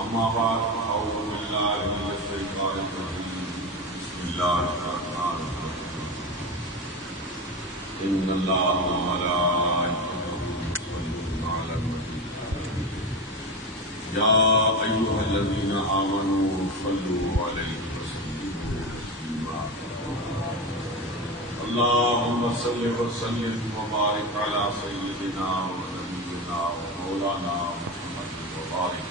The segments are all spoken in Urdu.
أما بعد أعوذ بالله من الشيطان الرجيم بسم الله الرحمن الرحيم إن الله وملائكته يصلون على النبي يا أيها الذين آمنوا صلوا عليه وسلموا تسليما اللهم صل وسلم وبارك على سيدنا ونبينا ومولانا محمد وبارك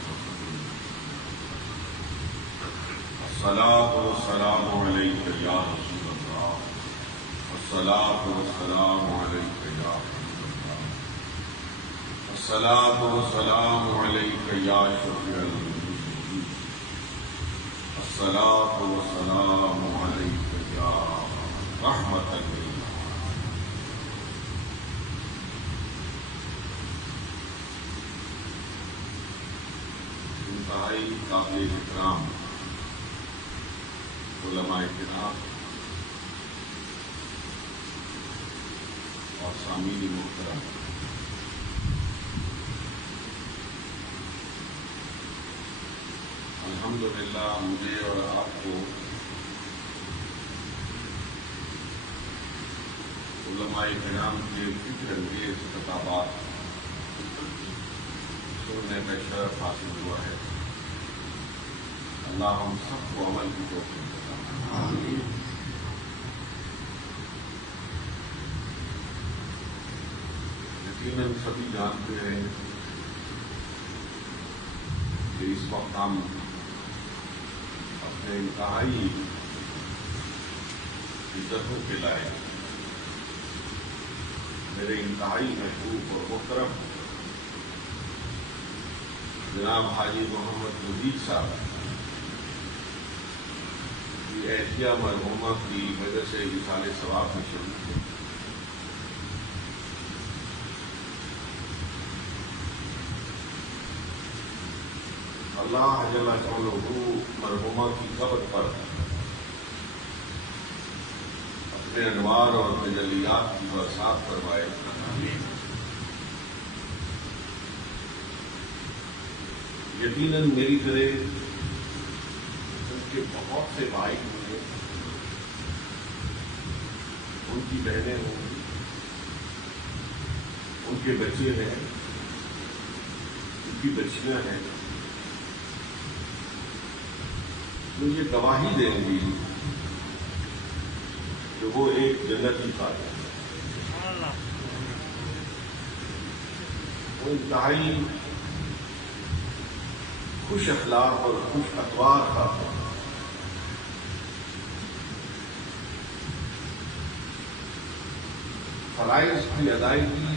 الصلاة والسلام عليك يا رسول الله الصلاة والسلام عليك يا حبيب الله الصلاة والسلام عليك يا شفيع المذنبين الصلاة والسلام عليك يا رحمة للعالمين. انتہائی قابل احترام علماء کرام اور سامعین محترم، الحمدللہ مجھے اور آپ کو علماء کرام کے فکر انگیز خطابات سننے کا شرف حاصل ہوا ہے۔ اللہ ہم سب کو عمل کی توفیق عطا فرمائے۔ یقیناً سبھی جانتے ہیں کہ اس وقت ہم اپنے انتہائی عزتوں کے لائق میرے انتہائی محبوب اور محترم جناب حاجی محمد مجید صاحب کی اہلیہ مرحومہ کی وجہ سے اصال ثواب میں شریک ہے۔ اللہ جل جلالہ مرحومہ کی قبر پر اپنے انوار اور تجلیات کی برسات فرمائے۔ یقیناً میری طرح ان کے بہت سے بھائی ہوں گے، ان کی بہنیں ہوں گی، ان کے بچے ہیں، ان کی بچیاں ہیں، مجھے گواہی دیں گی کہ وہ ایک جنتی قاتل ہے۔ وہ انتہائی خوش اخلاق اور خوش اطوار کا فرائض کی ادائیگی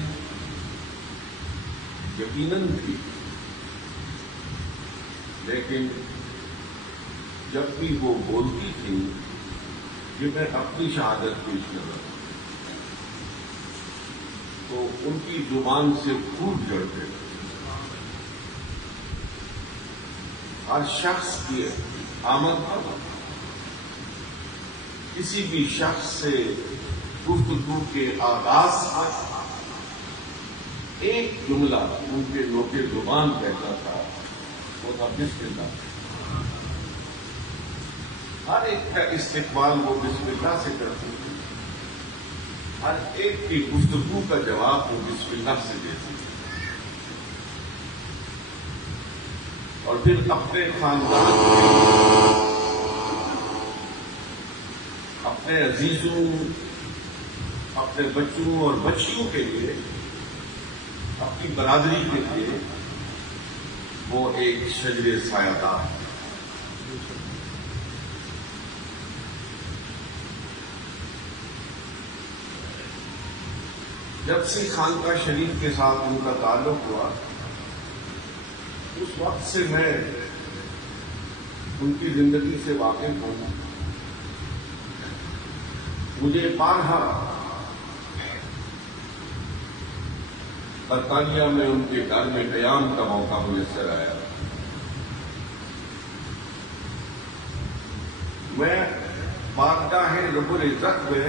یقیناً تھی، لیکن جب بھی وہ بولتی تھی کہ میں اپنی شہادت پیش کر رہا ہوں تو ان کی زبان سے پھوٹ جڑتے تھے۔ ہر شخص کی آمد پر کسی بھی شخص سے گفتگو کے آغاز پر ایک جملہ ان کے نوک زبان کہتا تھا، وہ تھا بسم اللہ۔ ہر ایک کا استقبال وہ بسم اللہ سے کرتی تھی، ہر ایک کی گفتگو کا جواب وہ بسم اللہ سے دیتی تھی، اور پھر اپنے خاندان میں اپنے عزیزوں، اپنے بچوں اور بچیوں کے لیے، اپنی برادری کے لیے وہ ایک شجر سایہ دار ہے۔ جب سے خانقاہ شریف کے ساتھ ان کا تعلق ہوا، اس وقت سے میں ان کی زندگی سے واقف ہوں۔ مجھے بارہا برطانیہ میں ان کے گھر میں قیام کا موقع میسر آیا۔ میں بارگاہ رب العزت میں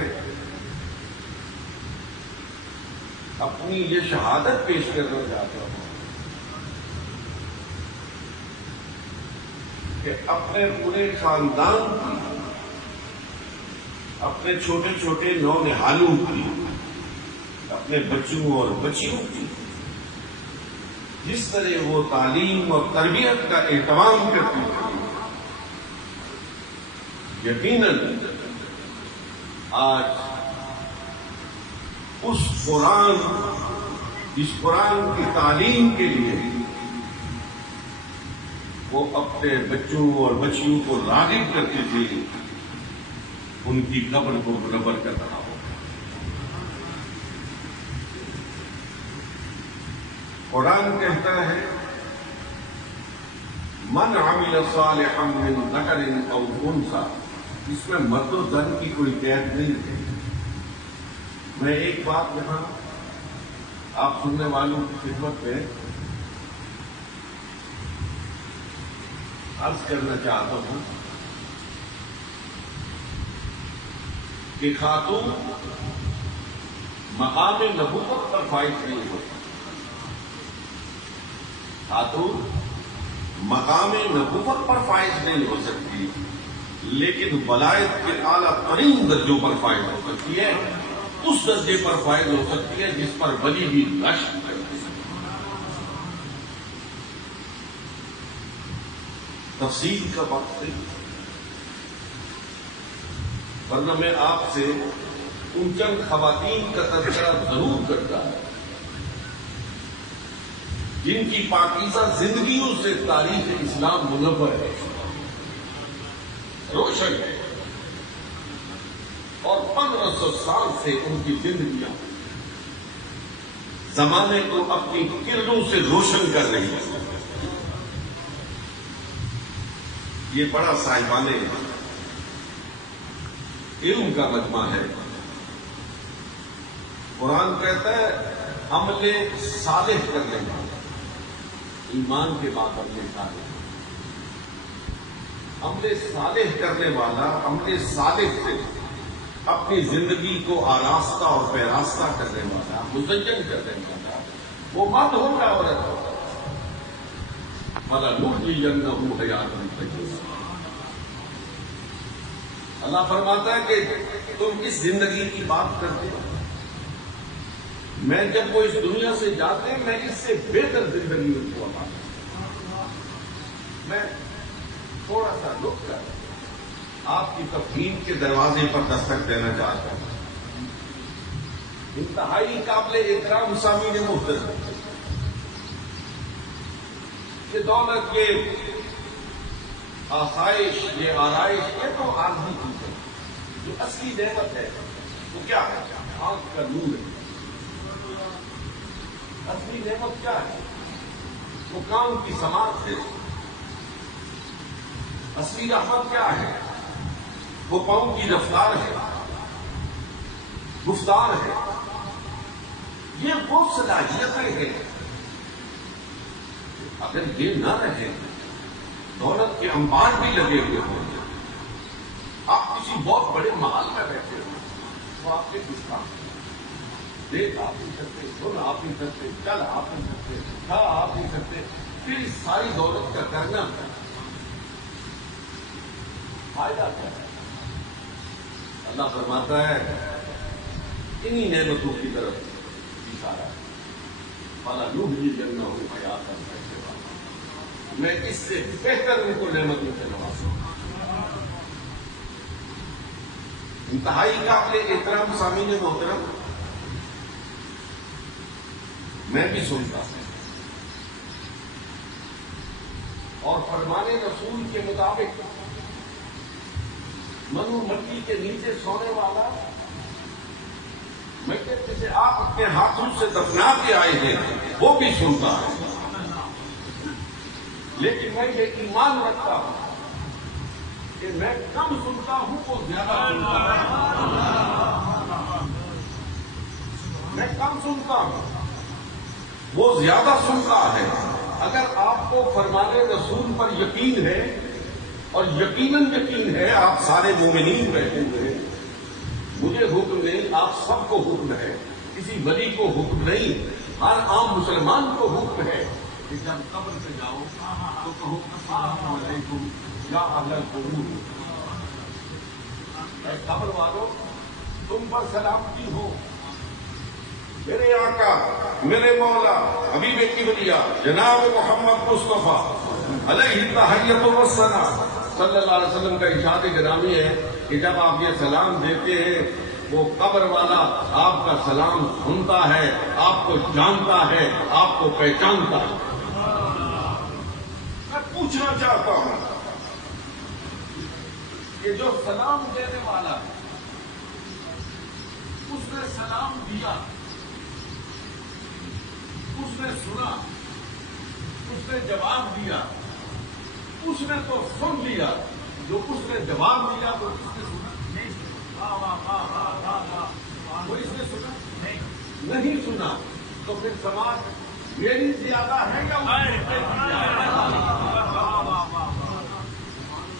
اپنی یہ شہادت پیش کرنا چاہتا ہوں کہ اپنے پورے خاندان کی، اپنے چھوٹے چھوٹے نونہالوں کی، اپنے بچوں اور بچیوں کی جس طرح وہ تعلیم اور تربیت کا اہتمام کرتی ہے، یقیناً آج اس قرآن کی تعلیم کے لیے وہ اپنے بچوں اور بچیوں کو راغب کرتی تھی، ان کی قبر کو منور کر رہا ہو۔ قرآن کہتا ہے من عمل صالحا من ذکر او انثى، اس میں مرد و زن کی کوئی قید نہیں ہے۔ میں ایک بات یہاں آپ سننے والوں کی خدمت میں عرض کرنا چاہتا ہوں کہ خاتون مقام نبوت پر فائز نہیں ہوتی، خاتون مقام نبوت پر فائز نہیں ہو سکتی، لیکن ولایت کے اعلیٰ ترین درجوں پر فائز ہو سکتی ہے، اس درجے پر فائز ہو سکتی ہے جس پر ولی بھی رشک کرتی ہے۔ تفصیل کا بات نہیں، ورنہ میں آپ سے ان چند خواتین کا تذکرہ ضرور کرتا ہے جن کی پاکیزہ زندگیوں سے تاریخ اسلام منور ہے، روشن ہے، اور 1500 سال سے ان کی زندگیاں زمانے کو اپنی کرنوں سے روشن کر رہی ہے۔ یہ بڑا صاحبان علم کا مجمع ہے۔ قرآن کہتا ہے عمل صالح کرنے والا، ایمان کے بعد عمل صالح، عمل صالح کرنے والا، عمل صالح سے اپنی زندگی کو آراستہ اور پیراستہ کرنے والا، مزین کرنے والا، وہ مرد ہو یا عورت ہو، فَلَنُحْيِيَنَّهُ حَيَاةً طَيِّبَةً۔ اللہ فرماتا ہے کہ تم اس زندگی کی بات کرتے ہو، میں جب وہ اس دنیا سے جاتے ہیں میں اس سے بہتر زندگی ان کو عطا کرتا ہوں۔ میں تھوڑا سا رک کر آپ کی تفہیم کے دروازے پر دستک دینا چاہتا ہوں۔ انتہائی قابل احترام سامعین محترم، یہ دولت، یہ آسائش، یہ آرائش، یہ تو عارضی چیز ہے۔ جو اصلی نعمت ہے وہ کیا ہے؟ آنکھ کا نور ہے۔ اصلی نعمت کیا ہے؟ وہ کام کی سماعت ہے۔ اصلی رحمت کیا ہے؟ وہ پاؤں کی رفتار ہے، گفتار ہے۔ یہ وہ صلاحیتیں ہیں، اگر یہ نہ رہے، دولت کے انبار بھی لگے ہوئے ہوں، آپ کسی بہت بڑے محل میں بیٹھے ہو، وہ آپ کے کس کام دیکھ آپ نہیں سکتے، سن آپ نہیں سکتے، چل آپ نہیں سکتے، کھا آپ نہیں سکتے، پھر اس ساری دولت کا کرنا فائدہ کیا ہے؟ اللہ فرماتا ہے انہی نعمتوں کی طرف اشارہ ہے، فَلَنُحْيِيَنَّهُ حَيَاةً طَيِّبَةً، میں اس سے بہتر ان کو نعمتوں سے نوازوں۔ انتہائی قابل احترام سامعین محترم، میں بھی سنتا ہوں اور فرمان رسول کے مطابق منو مٹی کے نیچے سونے والا میت جسے آپ اپنے ہاتھوں سے دفنا کے آئے ہیں وہ بھی سنتا ہے، لیکن میں یہ ایمان رکھتا ہوں کہ میں کم سنتا ہوں وہ زیادہ سنتا ہے، میں کم سنتا ہوں وہ زیادہ سنتا ہے۔ اگر آپ کو فرمان رسول پر یقین ہے، اور یقیناً یقین ہے، آپ سارے مومنین بیٹھے ہوئے ہیں، مجھے حکم نہیں، آپ سب کو حکم ہے، کسی ولی کو حکم نہیں، ہر عام مسلمان کو حکم ہے کہ جب قبر پہ جاؤ تو کہو السلام علیکم یا اہل القبور، اے قبر والو تم پر سلامتی ہو۔ میرے آقا، میرے مولا، حبیب کبریا جناب محمد مصطفیٰ علیہ التحیۃ والثناء صلی اللہ علیہ وسلم کا ارشاد گرامی ہے کہ جب آپ یہ سلام دیتے ہیں وہ قبر والا آپ کا سلام سنتا ہے، آپ کو جانتا ہے، آپ کو پہچانتا ہے۔ میں پوچھنا چاہتا ہوں کہ جو سلام دینے والا ہے اس نے سلام دیا، اس نے سنا، اس نے جواب دیا، اس نے تو سن لیا، جو اس نے جواب دیا تو اس نے سنا نہیں، وہ اس نے سنا نہیں سنا، تو پھر سماج میری زیادہ ہے یا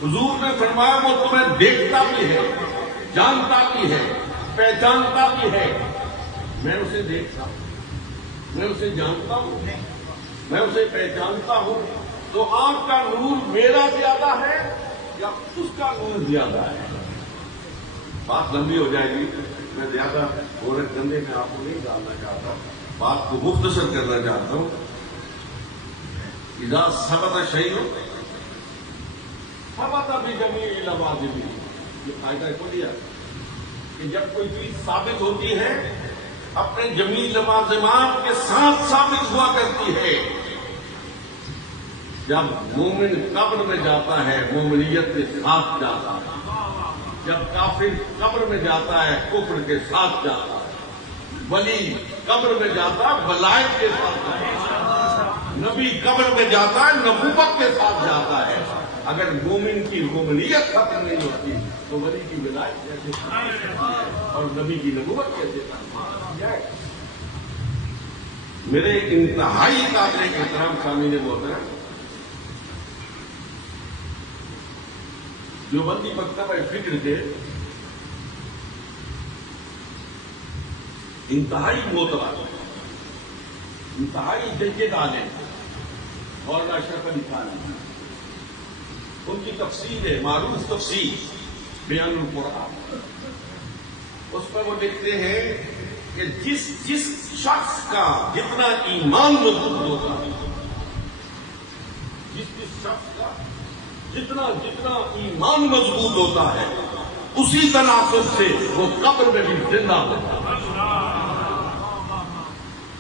حضور نے فرمایا وہ تمہیں دیکھتا بھی ہے، جانتا بھی ہے، پہچانتا بھی ہے۔ میں اسے دیکھتا ہوں، میں اسے جانتا ہوں، میں اسے پہچانتا ہوں، تو آنکھ کا نور میرا زیادہ ہے یا اس کا نور زیادہ ہے؟ بات لمبی ہو جائے گی، میں زیادہ گورے گندے میں آپ کو نہیں ڈالنا چاہتا، بات کو مختصر کرنا چاہتا ہوں۔ اذا ثبت شیء ثبت بجمیع لوازمہ، یہ قاعدہ کو لیا کہ جب کوئی چیز ثابت ہوتی ہے اپنے جمیع لوازمات کے ساتھ ثابت ہوا کرتی ہے۔ جب مومن قبر میں جاتا ہے مومنیت کے ساتھ جاتا ہے، جب کافر قبر میں جاتا ہے کفر کے ساتھ جاتا ہے، ولی قبر میں جاتا ہے ولایت کے ساتھ جاتا ہے، نبی قبر میں جاتا ہے نبوت کے ساتھ جاتا ہے۔ اگر مومن کی مومنیت ختم نہیں ہوتی تو ولی کی ولایت کیسے اور نبی کی نبوت کیسے جائے؟ میرے انتہائی قابل احترام سامعین محترم، جو بندی مکتبہ فکر کے انتہائی معتبر، انتہائی جید عالم مولانا اشرف علی تھانوی، ان کی تفسیر ہے، معروف تفسیر بیان القرآن، اس پر وہ لکھتے ہیں کہ جس شخص کا جتنا ایمان مضبوط ہوگا، جس شخص کا جتنا ایمان مضبوط ہوتا ہے اسی تناسب سے وہ قبر میں بھی زندہ ہوتا ہے۔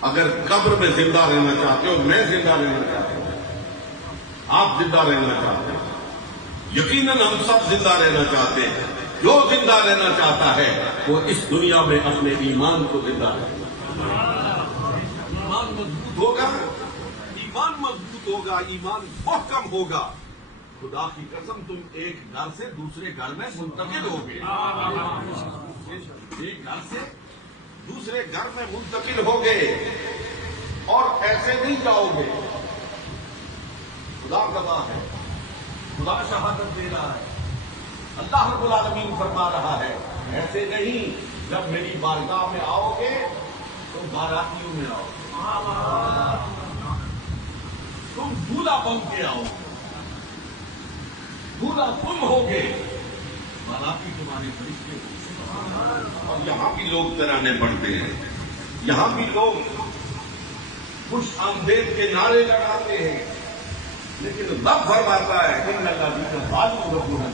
اگر قبر میں زندہ رہنا چاہتے ہو، میں زندہ رہنا چاہتا ہوں، آپ زندہ رہنا چاہتے ہیں، یقیناً ہم سب زندہ رہنا چاہتے ہیں۔ جو زندہ رہنا چاہتا ہے وہ اس دنیا میں اپنے ایمان کو زندہ رہے گا۔ ایمان مضبوط ہوگا، ایمان مضبوط ہوگا، ایمان محکم ہوگا، خدا کی قسم تم ایک گھر سے دوسرے گھر میں منتقل ہوگے، ایک گھر سے دوسرے گھر میں منتقل ہوگے اور ایسے نہیں جاؤ گے۔ خدا گواہ ہے، خدا شہادت دے رہا ہے، اللہ رب العالمین فرما رہا ہے ایسے نہیں، جب میری بارگاہ میں آؤ گے تو باراتیوں میں آؤ گے، تم دولہا بن کے آؤ گے، دولہا تم ہوگے، باراتی تمہارے فرشتے ہوں گے۔ اور یہاں بھی لوگ ترانے پڑھتے ہیں، یہاں بھی لوگ خوش آمدید کے نعرے لگاتے ہیں، لیکن رب فرماتا ہے ان الذین ظلموا ربهم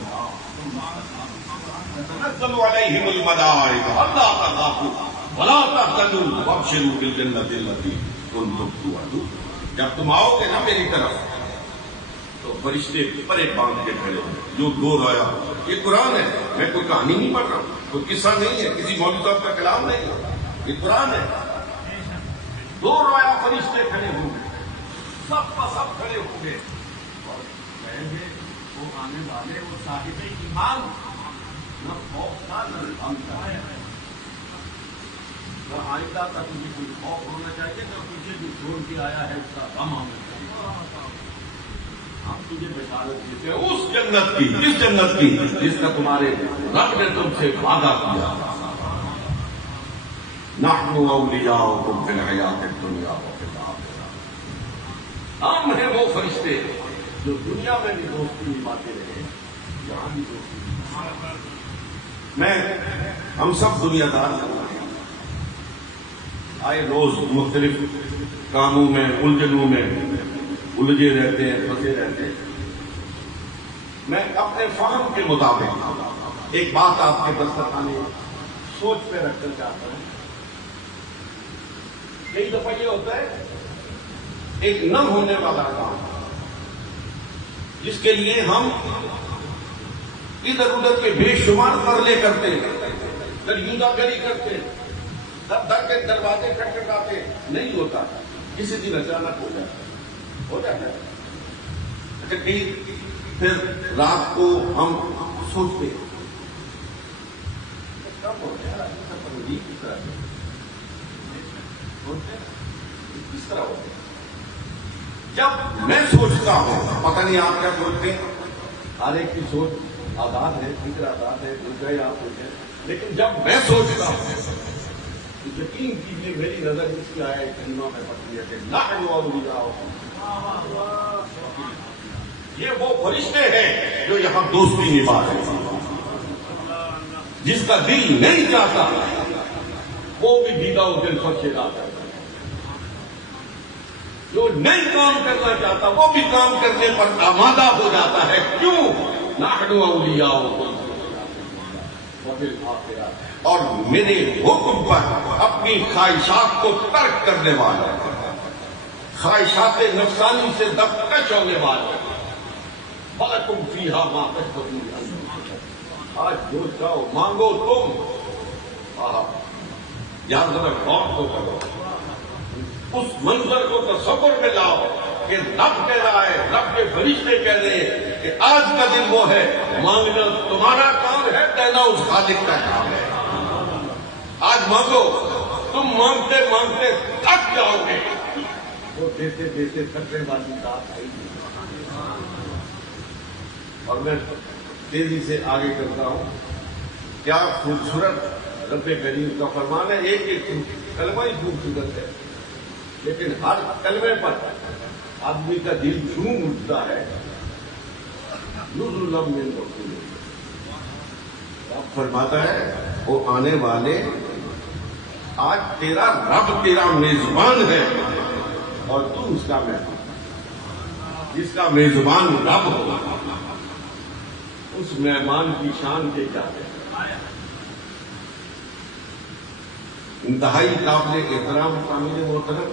تنزل علیہم الملائکہ الا تخافوا ولا تحزنوا وابشروا بالجنۃ التي کنتم توعدون۔ جب تم آؤ گے نا میری طرف تو فرشتے پرے باندھ کے کھڑے ہوں، جو دو رویا، یہ قرآن ہے، میں کوئی کہانی نہیں پڑھ رہا ہوں، کوئی قصہ نہیں ہے، کسی مولوی صاحب کا کلام نہیں ہے، یہ قرآن ہے۔ دو رویا فرشتے کھڑے ہوں گے، سب کا سب کھڑے ہوں گے اور کہیں گے وہ آنے والے وہ صاحب ایمان، نہ خوف تھا نہ غم تھا، نہ آئندہ تک تجھے کوئی خوف ہونا چاہیے، نہ تجھے جو چھوڑ کے آیا ہے اس کا غم ہونا چاہیے۔ ہم تجھے بشارت دیتے ہیں اس جنت کی، جس جنت کی جس کا تمہارے رب نے تم سے وعدہ کیا۔ نحن اولیاؤکم فی الحیات الدنیا وفی الآخرہ، ہم ہیں وہ فرشتے جو دنیا میں بھی دوستی نبھاتے رہے، یہاں بھی دوستی ہم سب دنیا دار آئے روز مختلف کاموں میں الجھنوں میں الجھے رہتے ہیں، پھنسے رہتے ہیں۔ میں اپنے فہم کے مطابق ایک بات آپ کے دسترخوانے سوچ پہ رکھ کر چاہتا ہوں۔ کئی دفعہ یہ ہوتا ہے ایک نہ ہونے والا کام جس کے لیے ہم ادھر ادھر کے بے شمار ترلے کرتے ہیں، دریودہ گری کرتے ہیں، در کے دروازے کھٹکھٹاتے، نہیں ہوتا، کسی دن اچانک ہو جاتا ہے۔ پھر رات کو ہم سوچتے ہیں کب ہو گیا، کس طرح ہو گیا؟ جب میں سوچتا ہوں، پتہ نہیں آپ کیا سوچتے ہیں، ہر ایک کی سوچ آزاد ہے، فکر آزاد ہے، جو چاہے آپ سوچیں، لیکن جب میں سوچتا ہوں تو یقین کیجیے میری نظر اس کی آیا کلمہ میں پڑتی ہے کہ نحن اولیاء، یہ وہ فرشتے ہیں جو یہاں دوستی نبھا رہے ہیں۔ جس کا دل نہیں چاہتا وہ بھی دیدہ و دل فرشیدہ کرتا ہے، جو نہیں کام کرنا چاہتا وہ بھی کام کرنے پر آمادہ ہو جاتا ہے۔ کیوں؟ نحن اولیاء اور میرے حکم پر اپنی خواہشات کو ترک کرنے والا، خواہشات نفسانی سے دبکش ہونے والا، وَلَكُمْ فِيهَا مَا تَشْتَهُونَ، آج جو چاہو مانگو تم۔ یہاں ذرا غور تو کرو، اس منظر کو تصور میں لاؤ کہ رب کہہ رہا ہے، رب کے فرشتے کہہ رہے ہیں کہ آج کا دن وہ ہے، مانگنا تمہارا کام ہے، دینا اس خالق کا کام ہے۔ آج مانگو، تم مانگتے مانگتے تھک جاؤ گے، وہ دیتے دیتے تھکنے والی بات آئی۔ اور میں تیزی سے آگے کرتا ہوں، کیا خوبصورت رب کریم کا فرمان ہے۔ ایک ایک کلمہ ہی خوبصورت ہے، لیکن ہر کلمے پر آدمی کا دل جھوم اٹھتا ہے۔ نزلا من رسول، رب فرماتا ہے وہ آنے والے، آج تیرا رب تیرا میزبان ہے اور تو اس کا مہمان۔ جس کا میزبان رب ہو اس مہمان کی شان کے کیا ہے؟ انتہائی قابل احترام تعمیر محترم،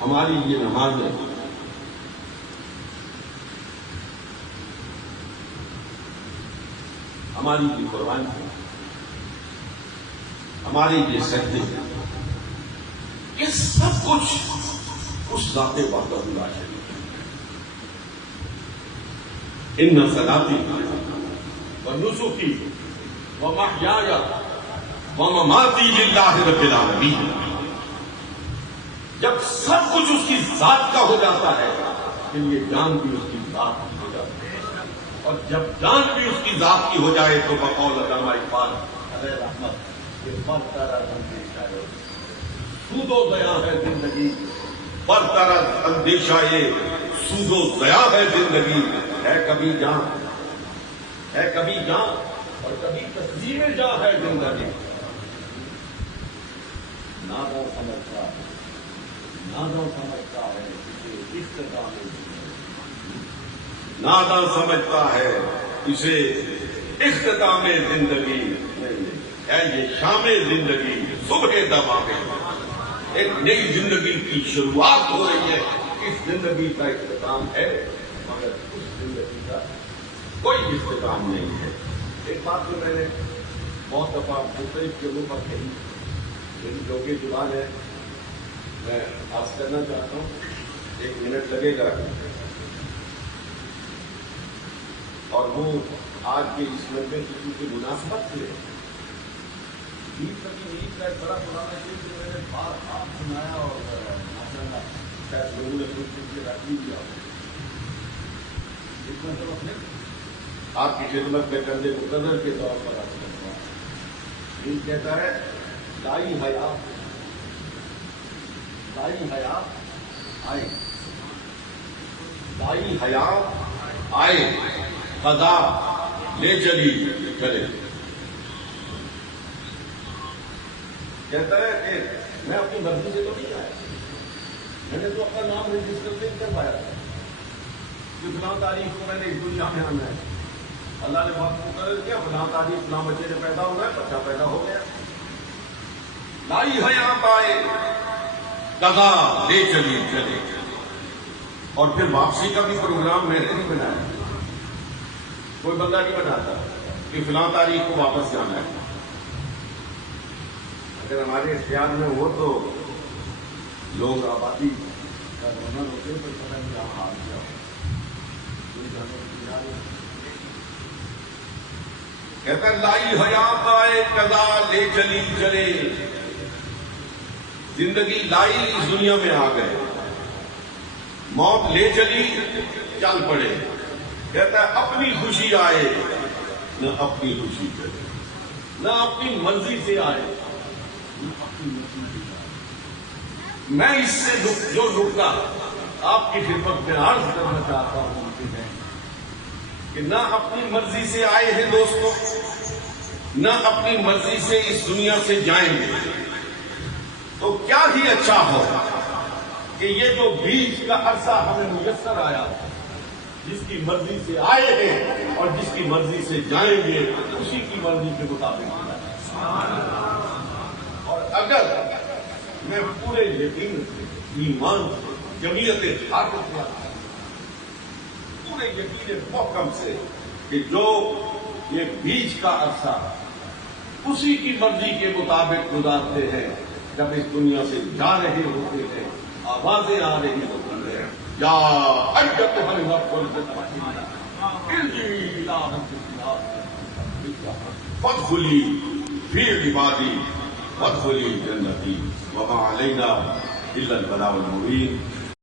ہماری یہ نماز ہے، ہماری یہ قربانی ہے، ہماری یہ سجدے، یہ سب کچھ اس ذات وحدہ لا شریک ہے۔ ان صلاتی و نسکی و محیای و مماتی للہ رب العالمین، جب سب کچھ اس کی ذات کا ہو جاتا ہے پھر یہ جان بھی اس کی ذات کی ہو جاتی ہے، اور جب جان بھی اس کی ذات کی ہو جائے تو بقول علامہ اقبال علیہ رحمت، یہ برطرز اندیشہ ہے، سود و ضیاع ہے زندگی، برطرز اندیشہ یہ سود و ضیاع ہے زندگی، ہے کبھی جان، ہے کبھی جان اور کبھی تسلیم جان ہے زندگی۔ نادا سمجھتا ہے، نادا سمجھتا ہے اسے اختتام زندگی، نادا سمجھتا ہے اسے اختتام زندگی ہے، یہ شام زندگی صبح دماغ، ایک نئی زندگی کی شروعات ہو رہی ہے۔ اس زندگی کا اختتام ہے مگر اس زندگی کا کوئی اختتام نہیں ہے۔ ایک بات جو میں نے بہت دفعہ مختلف جگہوں پر کہی، لیکن جو کہ زبان ہے میں آج کرنا چاہتا ہوں، 1 منٹ لگے گا، اور وہ آج کے اس لمبے سفر کی مناسبت سے عید کا ایک بڑا پرانا شعر جو میں نے بار بار سنایا اور ماشاءاللہ شاید لوگوں نے سوچ کے رکھ دیا ہو، اس مطلب اپنے آپ کی خدمت میں کرنے کو قدر کے طور پر آپ کرتا ہوں۔ یہ کہتا ہے لائی حیات آئے، لائی حیات آئے، قضا لے چلی چلے. کہتا ہے کہ میں اپنی مرضی سے تو نہیں آیا، میں نے تو اپنا نام رجسٹر نہیں کر پایا کہ فلاں تاریخ کو میں نے اس دنیا میں آنا ہے. اللہ نے بات مقرر کیا، فلاں تاریخ فلاں بچے نے پیدا ہونا ہے، بچہ پیدا ہو گیا. لائی حیات آئے، قضا لے چلی چلے. اور پھر واپسی کا بھی پروگرام میں نے نہیں بنایا، کوئی بندہ نہیں بناتا کہ فلاں تاریخ کو واپس جانا ہے. اگر ہمارے اختیار میں ہو تو لوگ آبادی کا گورنر ہوتے ہیں تو پتہ نہیں کہاں حال کیا ہو. کہتا ہے لائی حیات آئے، قضا لے چلی چلے. زندگی لائی، اس دنیا میں آ گئے، موت لے چلی چل پڑے. کہتا ہے اپنی خوشی آئے نہ اپنی خوشی چلے، نہ اپنی مرضی سے آئے نہ اپنی مرضی سے جائے. میں اس سے جو نکتا آپ کی خدمت میں عرض کرنا چاہتا ہوں کہ نہ اپنی مرضی سے آئے ہیں دوستوں، نہ اپنی مرضی سے اس دنیا سے جائیں گے. تو کیا ہی اچھا ہو کہ یہ جو بیچ کا عرصہ ہمیں میسر آیا، جس کی مرضی سے آئے ہیں اور جس کی مرضی سے جائیں گے، اسی کی مرضی کے مطابق. اور اگر میں پورے یقین سے، ایمان سے، جمعیت حاکم سے، پورے یقین محکم سے کہ جو یہ بیچ کا عرصہ اسی کی مرضی کے مطابق گزارتے ہیں، جب اس دنیا سے جا رہے ہوتے ہیں آوازیں آ رہی ہوتی ہیں، یا ایتھا النفس المطمئنہ ارجعی الی ربک فادخلی فی عبادی وادخلی جنتی وما علینا الا البلاغ المبین.